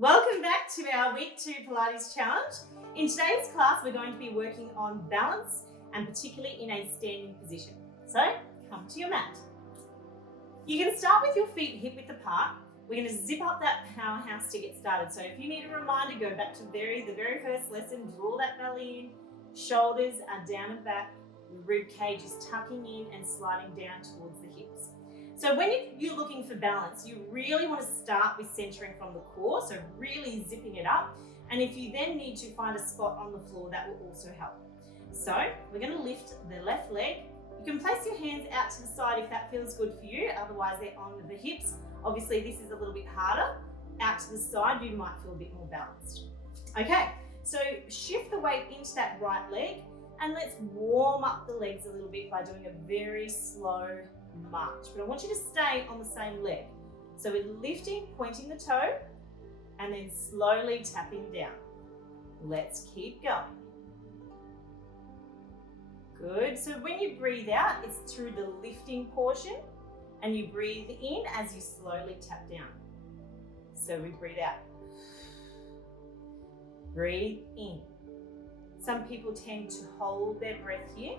Welcome back to our week 2 Pilates challenge. In today's class, we're going to be working on balance and particularly in a standing position. So come to your mat. You can start with your feet hip width apart. We're going to zip up that powerhouse to get started. So if you need a reminder, go back to the very first lesson, draw that belly in, shoulders are down and back, the rib cage is tucking in and sliding down towards the hips. So when you're looking for balance, you really want to start with centering from the core, so really zipping it up. And if you then need to find a spot on the floor, that will also help. So we're going to lift the left leg. You can place your hands out to the side if that feels good for you, otherwise they're on the hips. Obviously this is a little bit harder. Out to the side, you might feel a bit more balanced. Okay, so shift the weight into that right leg and let's warm up the legs a little bit by doing a very slow march, but I want you to stay on the same leg. So we're lifting, pointing the toe, and then slowly tapping down. Let's keep going. Good. So when you breathe out, it's through the lifting portion, and you breathe in as you slowly tap down. So we breathe out. Breathe in. Some people tend to hold their breath here.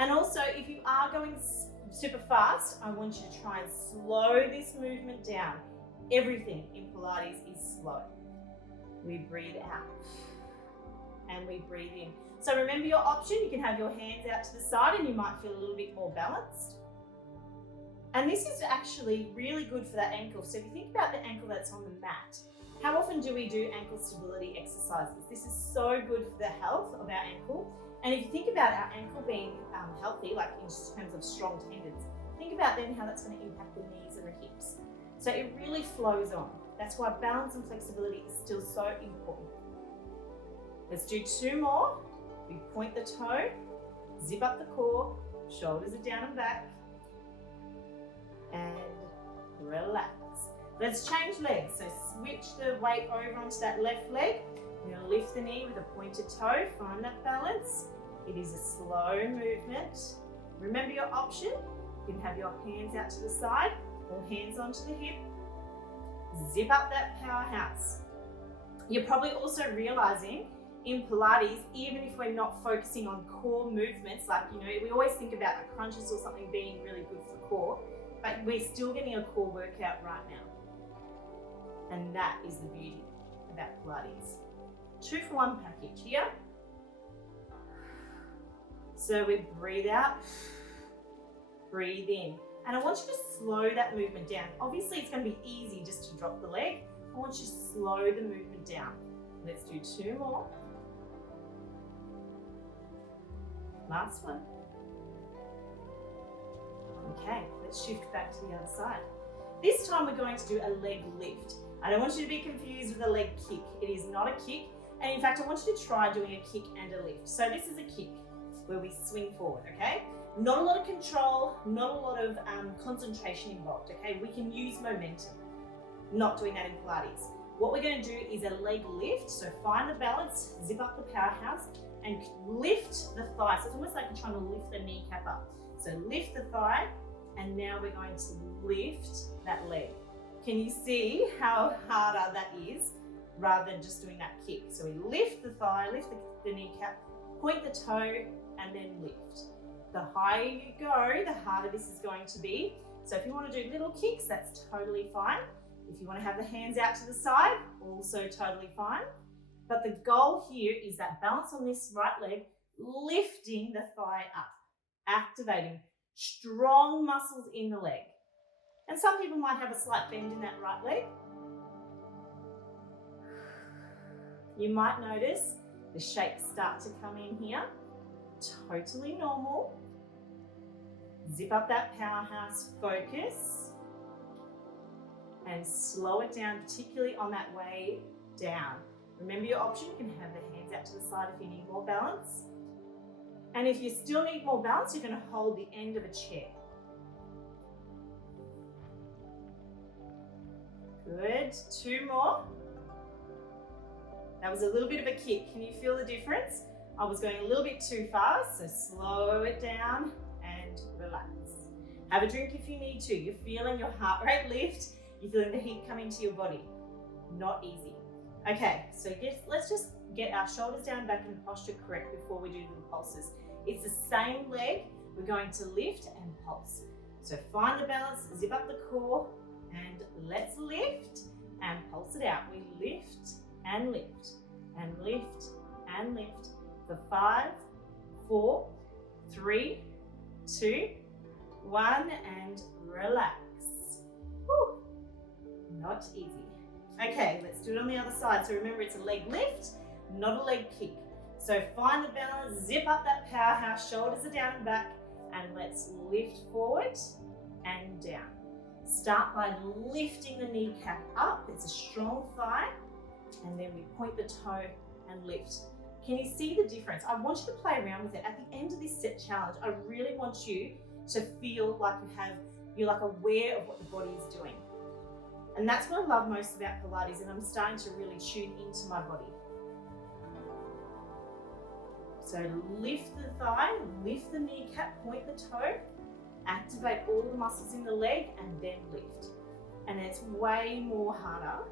And also, if you are going super fast, I want you to try and slow this movement down. Everything in Pilates is slow. We breathe out and we breathe in. So remember your option, you can have your hands out to the side and you might feel a little bit more balanced. And this is actually really good for that ankle. So if you think about the ankle that's on the mat, how often do we do ankle stability exercises? This is so good for the health of our ankle. And if you think about our ankle being healthy, like in terms of strong tendons, think about then how that's going to impact the knees and the hips. So it really flows on. That's why balance and flexibility is still so important. Let's do 2 more. We point the toe, zip up the core, shoulders are down and back, and relax. Let's change legs. So switch the weight over onto that left leg. You're going to lift the knee with a pointed toe, find that balance. It is a slow movement. Remember your option. You can have your hands out to the side or hands onto the hip. Zip up that powerhouse. You're probably also realizing in Pilates, even if we're not focusing on core movements, like, we always think about the crunches or something being really good for the core, but we're still getting a core workout right now. And that is the beauty about Pilates. 2-for-1 package here. So we breathe out, breathe in. And I want you to slow that movement down. Obviously it's going to be easy just to drop the leg. I want you to slow the movement down. Let's do 2 more. Last one. Okay, let's shift back to the other side. This time we're going to do a leg lift. I don't want you to be confused with a leg kick. It is not a kick. And in fact, I want you to try doing a kick and a lift. So this is a kick where we swing forward, okay? Not a lot of control, not a lot of concentration involved, okay? We can use momentum. Not doing that in Pilates. What we're going to do is a leg lift. So find the balance, zip up the powerhouse, and lift the thigh. So it's almost like you're trying to lift the kneecap up. So lift the thigh, and now we're going to lift that leg. Can you see how harder that is rather than just doing that kick? So we lift the thigh, lift the kneecap, point the toe, and then lift. The higher you go, the harder this is going to be. So if you want to do little kicks, that's totally fine. If you want to have the hands out to the side, also totally fine. But the goal here is that balance on this right leg, lifting the thigh up, activating strong muscles in the leg. And some people might have a slight bend in that right leg. You might notice the shakes start to come in here. Totally normal. Zip up that powerhouse, focus, and slow it down, particularly on that way down. Remember your option, you can have the hands out to the side if you need more balance. And if you still need more balance, you're going to hold the end of a chair. Good, 2 more. That was a little bit of a kick. Can you feel the difference? I was going a little bit too fast, so slow it down and relax. Have a drink if you need to. You're feeling your heart rate lift You're feeling the heat coming to your body. Not easy. Okay, so let's just get our shoulders down, back in posture correct before we do the pulses. It's the same leg. We're going to lift and pulse. So find the balance, zip up the core, and let's lift and pulse it out. We lift and lift and lift and lift for 5, 4, 3, 2, 1, and relax. Whew. Not easy. Okay, let's do it on the other side. So remember, it's a leg lift, not a leg kick. So find the balance, zip up that powerhouse, shoulders are down and back, and let's lift forward and down. Start by lifting the kneecap up. It's a strong thigh, and then we point the toe and lift. Can you see the difference? I want you to play around with it. At the end of this set challenge, I really want you to feel like you're like aware of what the body is doing. And that's what I love most about Pilates, and I'm starting to really tune into my body. So lift the thigh, lift the kneecap, point the toe, activate all the muscles in the leg, and then lift. And it's way more harder,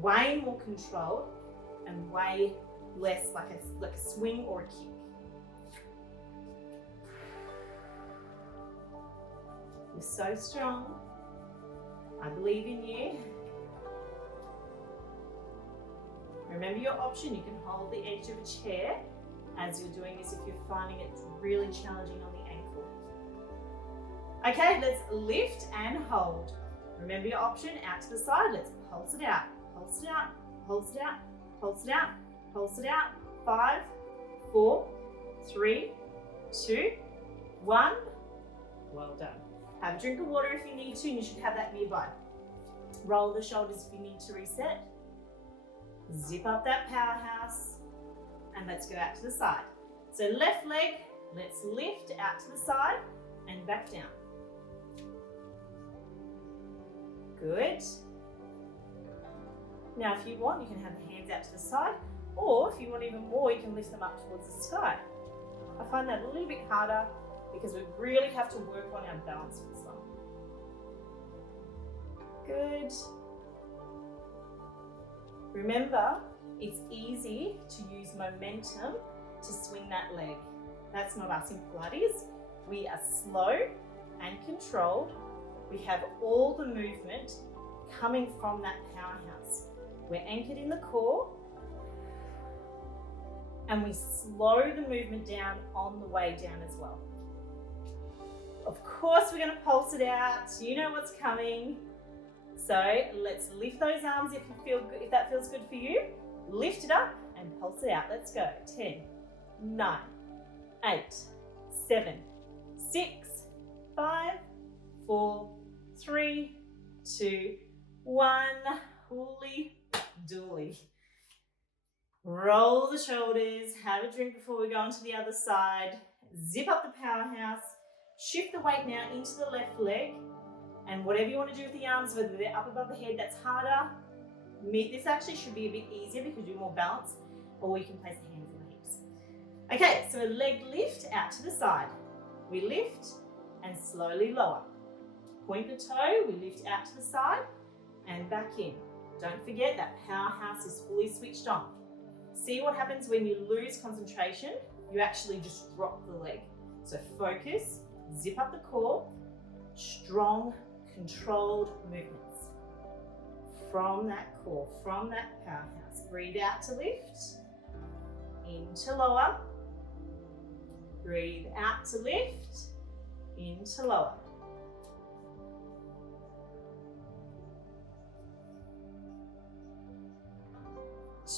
way more controlled, and way less like a swing or a kick. You're so strong. I believe in you. Remember your option, you can hold the edge of a chair as you're doing this if you're finding it really challenging on the ankle. Okay, let's lift and hold. Remember your option, out to the side. Let's pulse it out, pulse it out, pulse it out, pulse it out, pulse it out. 5, 4, 3, 2, 1. Well done. Have a drink of water if you need to, and you should have that nearby. Roll the shoulders if you need to reset. Zip up that powerhouse, and let's go out to the side. So left leg, let's lift out to the side and back down. Good. Now if you want, you can have the hands out to the side, or if you want even more, you can lift them up towards the sky. I find that a little bit harder because we really have to work on our balance for this one. Good. Remember, it's easy to use momentum to swing that leg. That's not us in Pilates. We are slow and controlled. We have all the movement coming from that powerhouse. We're anchored in the core, and we slow the movement down on the way down as well. Of course, we're going to pulse it out. You know what's coming. So let's lift those arms if you feel good, if that feels good for you. Lift it up and pulse it out. Let's go. 10, 9, 8, 7, 6, 5, 4, 3, 2, 1. Holy dooly. Roll the shoulders. Have a drink before we go on to the other side. Zip up the powerhouse. Shift the weight now into the left leg, and whatever you want to do with the arms, whether they're up above the head, that's harder. This actually should be a bit easier because you're more balanced, or you can place the hands in the hips. Okay, so a leg lift out to the side. We lift and slowly lower. Point the toe, we lift out to the side and back in. Don't forget that powerhouse is fully switched on. See what happens when you lose concentration? You actually just drop the leg. So focus. Zip up the core, strong, controlled movements from that core, from that powerhouse. Breathe out to lift, in to lower. Breathe out to lift, in to lower.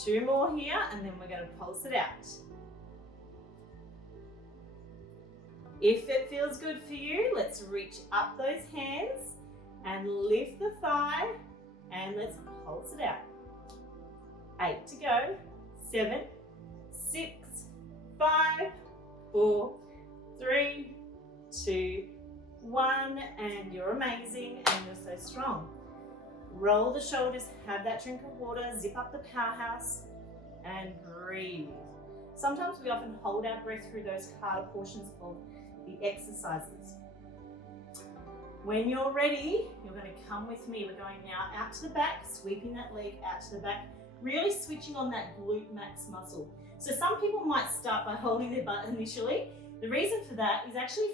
Two more here, and then we're going to pulse it out. If it feels good for you, let's reach up those hands and lift the thigh, and let's pulse it out. 8 to go. 7, 6, 5, 4, 3, 2, 1, and you're amazing and you're so strong. Roll the shoulders, have that drink of water, zip up the powerhouse, and breathe. Sometimes we often hold our breath through those harder portions of the exercises. When you're ready, you're going to come with me. We're going now out to the back, sweeping that leg out to the back, really switching on that glute max muscle. So some people might start by holding their butt initially. The reason for that is actually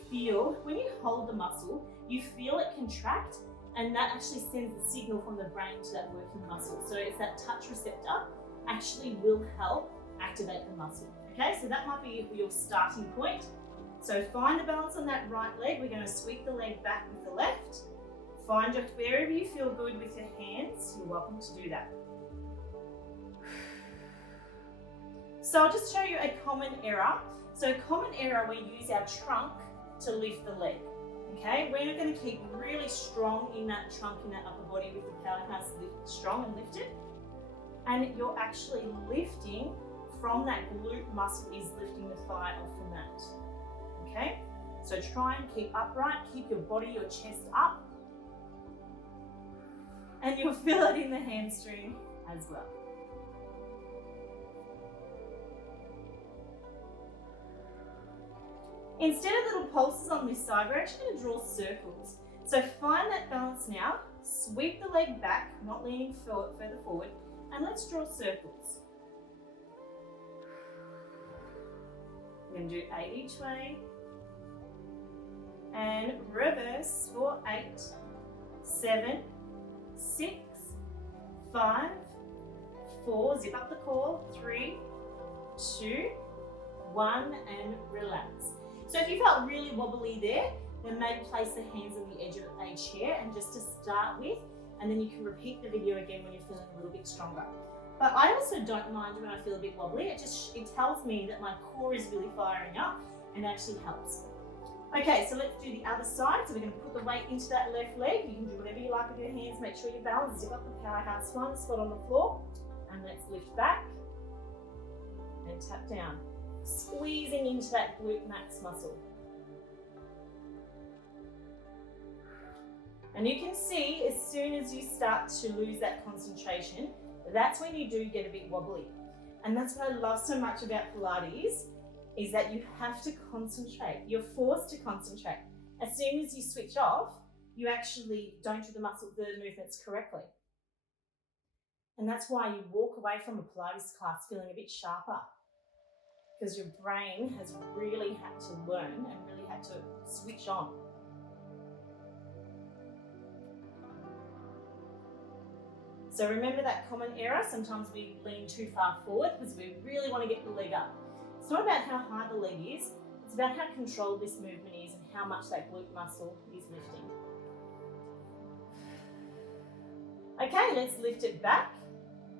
when you hold the muscle, you feel it contract, and that actually sends the signal from the brain to that working muscle. So it's that touch receptor actually will help activate the muscle. Okay, so that might be your starting point. So find the balance on that right leg. We're going to sweep the leg back with the left. Find wherever you feel good with your hands, you're welcome to do that. So I'll just show you a common error. So a common error, we use our trunk to lift the leg. Okay, we're going to keep really strong in that trunk, in that upper body with the powerhouse strong and lifted. And you're actually lifting from that glute muscle is lifting the thigh off the mat. Okay, so try and keep upright, keep your body, your chest up, and you'll feel it in the hamstring as well. Instead of little pulses on this side, we're actually going to draw circles. So find that balance now, sweep the leg back, not leaning further forward, and let's draw circles. We're going to do 8 each way. And reverse for 8, 7, 6, 5, 4, zip up the core, 3, 2, 1, and relax. So if you felt really wobbly there, then maybe place the hands on the edge of a chair and just to start with, and then you can repeat the video again when you're feeling a little bit stronger. But I also don't mind when I feel a bit wobbly. It tells me that my core is really firing up and actually helps. Okay, so let's do the other side. So we're going to put the weight into that left leg. You can do whatever you like with your hands. Make sure you're balanced. Zip up the powerhouse. Find the spot on the floor. And let's lift back and tap down. Squeezing into that glute max muscle. And you can see as soon as you start to lose that concentration, that's when you do get a bit wobbly. And that's what I love so much about Pilates, is that you have to concentrate. You're forced to concentrate. As soon as you switch off, you actually don't do the movements correctly. And that's why you walk away from a Pilates class feeling a bit sharper, because your brain has really had to learn and really had to switch on. So remember that common error, sometimes we lean too far forward because we really want to get the leg up. It's not about how high the leg is, it's about how controlled this movement is and how much that glute muscle is lifting. Okay, let's lift it back,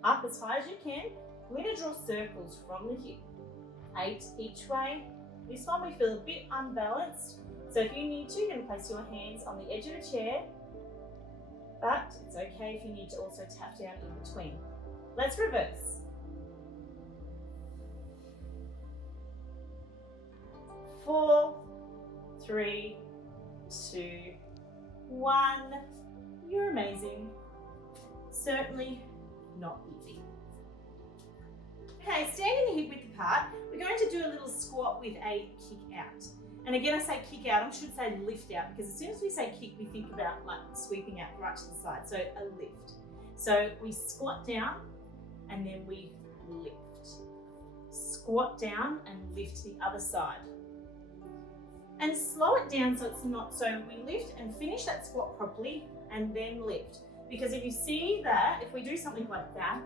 up as high as you can. We're going to draw circles from the hip, 8 each way. This one we feel a bit unbalanced, so if you need to, you're going to place your hands on the edge of the chair, but it's okay if you need to also tap down in between. Let's reverse. 4, 3, 2, 1. You're amazing. Certainly not easy. Okay, standing the hip width apart, we're going to do a little squat with a kick out. And again, I say kick out, I should say lift out, because as soon as we say kick, we think about like sweeping out right to the side. So a lift. So we squat down and then we lift. Squat down and lift the other side. And slow it down so it's not, so we lift and finish that squat properly and then lift. Because if you see that, if we do something like that,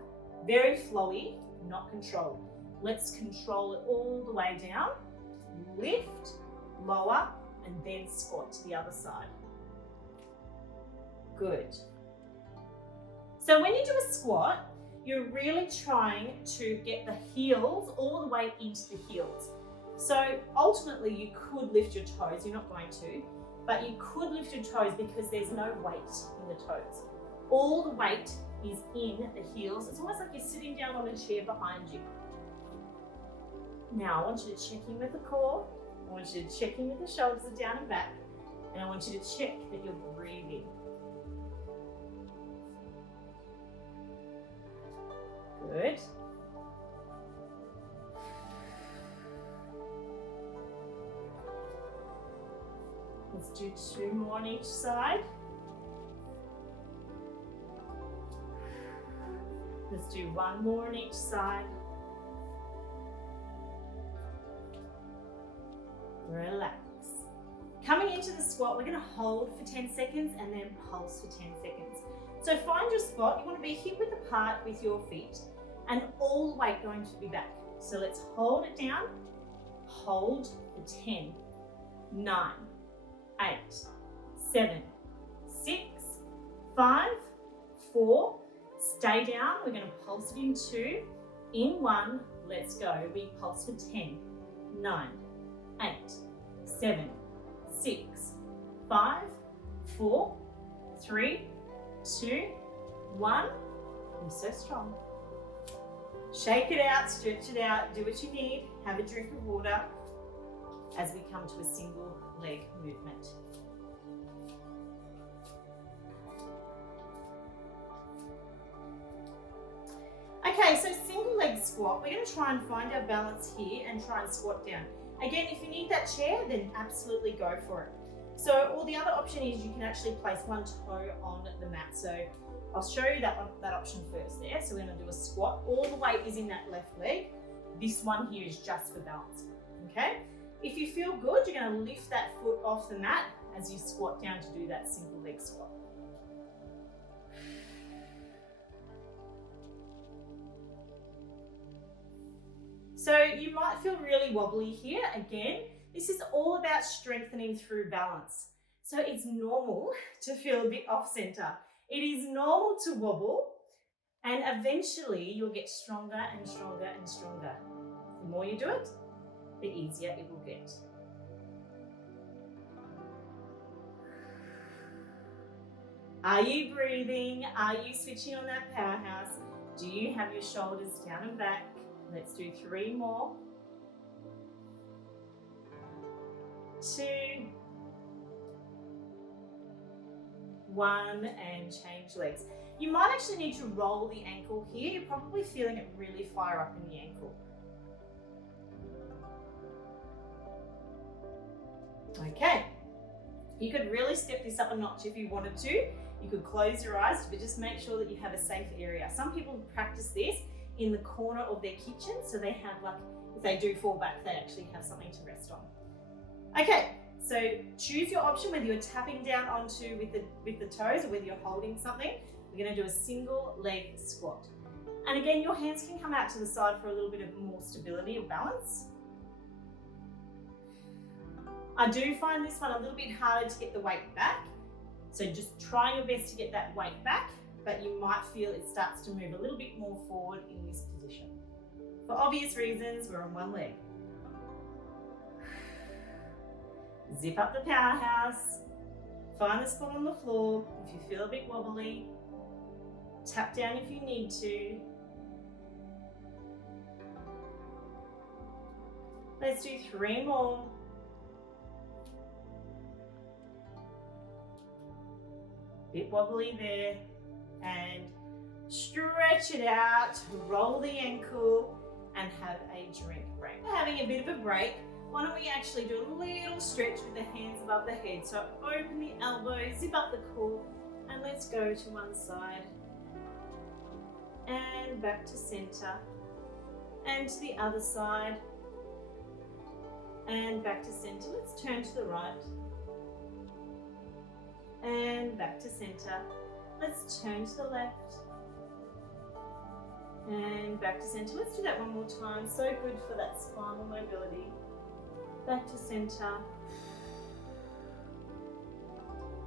very flowy, not controlled. Let's control it all the way down. Lift, lower, and then squat to the other side. Good. So when you do a squat, you're really trying to get the heels all the way into the heels. So ultimately you could lift your toes, you're not going to, but you could lift your toes because there's no weight in the toes. All the weight is in the heels. It's almost like you're sitting down on a chair behind you. Now I want you to check in with the core, I want you to check in with the shoulders are down and back, and I want you to check that you're breathing. Good. Let's do 2 more on each side. Let's do 1 more on each side. Relax. Coming into the squat, we're going to hold for 10 seconds and then pulse for 10 seconds. So find your spot. You want to be hip width apart with your feet and all the weight going to be back. So let's hold it down. Hold for 10, 9, 8, 7, 6, 5, 4. Stay down. We're going to pulse it in 2. In 1, let's go. We pulse for 10, 9, 8, 7, 6, 5, 4, 3, 2, 1. You're so strong. Shake it out, stretch it out, do what you need. Have a drink of water as we come to a single leg movement. Okay, so single leg squat. We're going to try and find our balance here and try and squat down. Again, if you need that chair, then absolutely go for it. So, or the other option is you can actually place one toe on the mat. So I'll show you that option first there. So we're going to do a squat. All the weight is in that left leg. This one here is just for balance, okay? If you feel good, you're going to lift that foot off the mat as you squat down to do that single leg squat. So you might feel really wobbly here. Again, this is all about strengthening through balance. So it's normal to feel a bit off center. It is normal to wobble, and eventually you'll get stronger and stronger and stronger. The more you do it, the easier it will get. Are you breathing? Are you switching on that powerhouse? Do you have your shoulders down and back? Let's do 3 more. 2, 1, and change legs. You might actually need to roll the ankle here. You're probably feeling it really fire up in the ankle. Okay, you could really step this up a notch if you wanted to. You could close your eyes, but just make sure that you have a safe area. Some people practice this in the corner of their kitchen, so they have, like, if they do fall back, they actually have something to rest on. Okay, so choose your option, whether you're tapping down onto with the toes or whether you're holding something. We're going to do a single leg squat. And again, your hands can come out to the side for a little bit of more stability or balance. I do find this one a little bit harder to get the weight back. So just try your best to get that weight back, but you might feel it starts to move a little bit more forward in this position. For obvious reasons, we're on one leg. Zip up the powerhouse. Find the spot on the floor. If you feel a bit wobbly, tap down if you need to. Let's do 3 more. Bit wobbly there. And stretch it out, roll the ankle, and have a drink break. We're having a bit of a break. Why don't we actually do a little stretch with the hands above the head? So open the elbows, zip up the core, and let's go to one side. And back to center. And to the other side. And back to center. Let's turn to the right. And back to center. Let's turn to the left. And back to center. Let's do that one more time. So good for that spinal mobility. Back to center.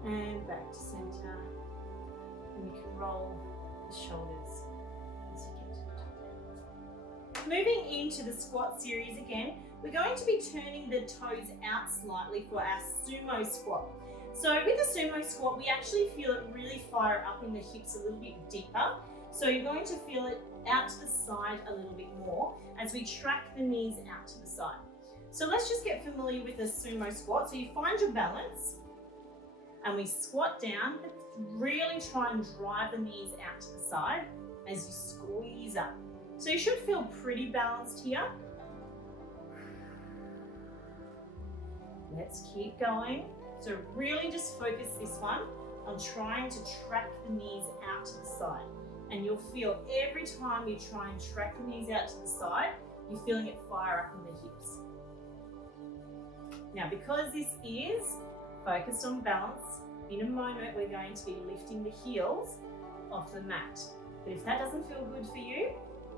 And back to center. And you can roll the shoulders as you get to the top. Moving into the squat series again, we're going to be turning the toes out slightly for our sumo squat. So with the sumo squat, we actually feel it really fire up in the hips a little bit deeper. So you're going to feel it out to the side a little bit more as we track the knees out to the side. So let's just get familiar with the sumo squat. So you find your balance and we squat down, but really try and drive the knees out to the side as you squeeze up. So you should feel pretty balanced here. Let's keep going. So really just focus this one on trying to track the knees out to the side. And you'll feel every time you try and track the knees out to the side, you're feeling it fire up in the hips. Now, because this is focused on balance, in a moment we're going to be lifting the heels off the mat. But if that doesn't feel good for you,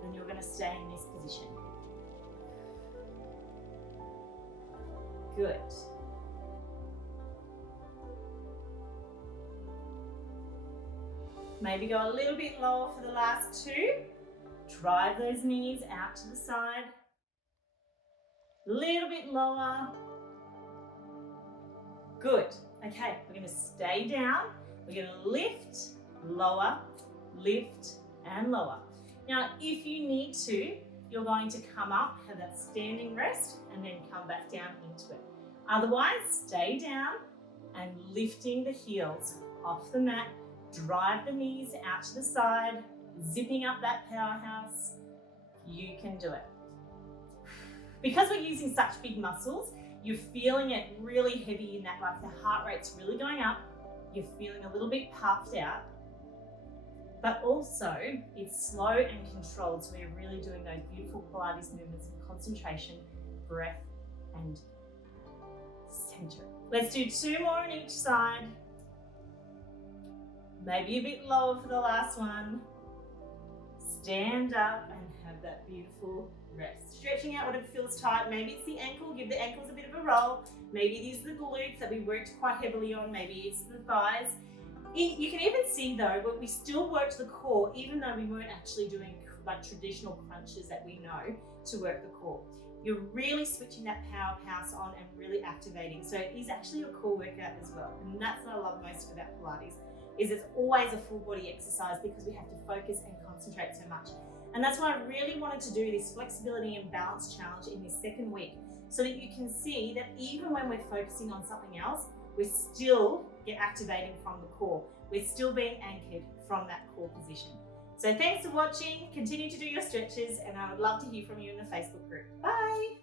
then you're going to stay in this position. Good. Maybe go a little bit lower for the last two. Drive those knees out to the side. A little bit lower. Good. Okay, we're going to stay down. We're going to lift, lower, lift, and lower. Now, if you need to, you're going to come up, have that standing rest, and then come back down into it. Otherwise, stay down and lifting the heels off the mat. Drive the knees out to the side, zipping up that powerhouse. You can do it. Because we're using such big muscles, you're feeling it really heavy in that, like the heart rate's really going up. You're feeling a little bit puffed out, but also it's slow and controlled. So we're really doing those beautiful Pilates movements of concentration, breath, and center. Let's do two more on each side. Maybe a bit lower for the last one. Stand up and have that beautiful rest. Stretching out whatever feels tight. Maybe it's the ankle, give the ankles a bit of a roll. Maybe it is the glutes that we worked quite heavily on. Maybe it's the thighs. You can even see though, but we still worked the core, even though we weren't actually doing like traditional crunches that we know to work the core. You're really switching that powerhouse on and really activating. So it is actually a core workout as well. And that's what I love most about Pilates, is it's always a full body exercise because we have to focus and concentrate so much. And that's why I really wanted to do this flexibility and balance challenge in this second week, so that you can see that even when we're focusing on something else, we're still activating from the core. We're still being anchored from that core position. So thanks for watching. Continue to do your stretches, and I would love to hear from you in the Facebook group. Bye.